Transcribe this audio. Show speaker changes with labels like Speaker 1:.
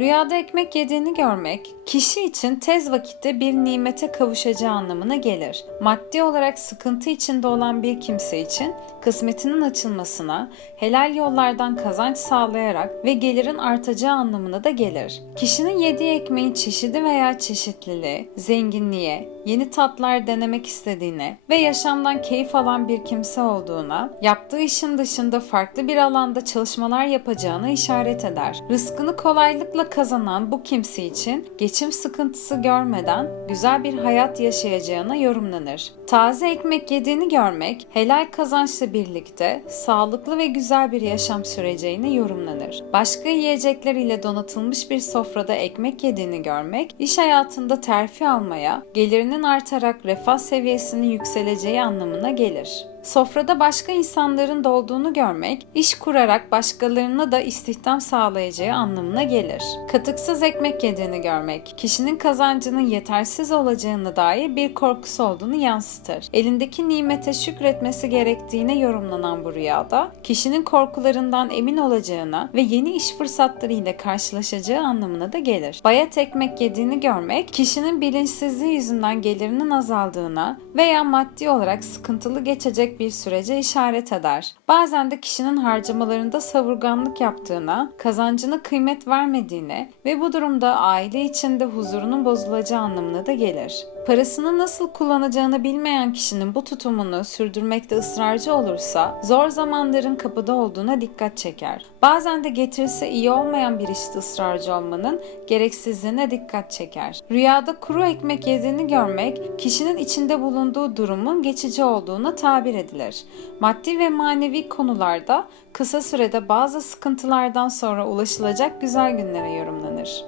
Speaker 1: Rüyada ekmek yediğini görmek, kişi için tez vakitte bir nimete kavuşacağı anlamına gelir. Maddi olarak sıkıntı içinde olan bir kimse için kısmetinin açılmasına, helal yollardan kazanç sağlayarak ve gelirin artacağı anlamına da gelir. Kişinin yediği ekmeğin çeşidi veya çeşitliliği, zenginliğe, yeni tatlar denemek istediğine ve yaşamdan keyif alan bir kimse olduğuna, yaptığı işin dışında farklı bir alanda çalışmalar yapacağına işaret eder. Rızkını kolaylıkla kazanan bu kimse için geçim sıkıntısı görmeden güzel bir hayat yaşayacağına yorumlanır. Taze ekmek yediğini görmek, helal kazançla birlikte sağlıklı ve güzel bir yaşam süreceğine yorumlanır. Başka yiyecekler ile donatılmış bir sofrada ekmek yediğini görmek, iş hayatında terfi almaya, gelirinin artarak refah seviyesinin yükseleceği anlamına gelir. Sofrada başka insanların da olduğunu görmek, iş kurarak başkalarına da istihdam sağlayacağı anlamına gelir. Katıksız ekmek yediğini görmek, kişinin kazancının yetersiz olacağına dair bir korkusu olduğunu yansıtır. Elindeki nimete şükretmesi gerektiğine yorumlanan bu rüyada, kişinin korkularından emin olacağına ve yeni iş fırsatları ile karşılaşacağı anlamına da gelir. Bayat ekmek yediğini görmek, kişinin bilinçsizliği yüzünden gelirinin azaldığına veya maddi olarak sıkıntılı geçecek bir sürece işaret eder. Bazen de kişinin harcamalarında savurganlık yaptığına, kazancına kıymet vermediğine ve bu durumda aile içinde huzurunun bozulacağı anlamına da gelir. Parasını nasıl kullanacağını bilmeyen kişinin bu tutumunu sürdürmekte ısrarcı olursa zor zamanların kapıda olduğuna dikkat çeker. Bazen de getirisi iyi olmayan bir işte ısrarcı olmanın gereksizliğine dikkat çeker. Rüyada kuru ekmek yediğini görmek kişinin içinde bulunduğu durumun geçici olduğuna tabir edilir. Maddi ve manevi konularda kısa sürede bazı sıkıntılardan sonra ulaşılacak güzel günlere yorumlanır.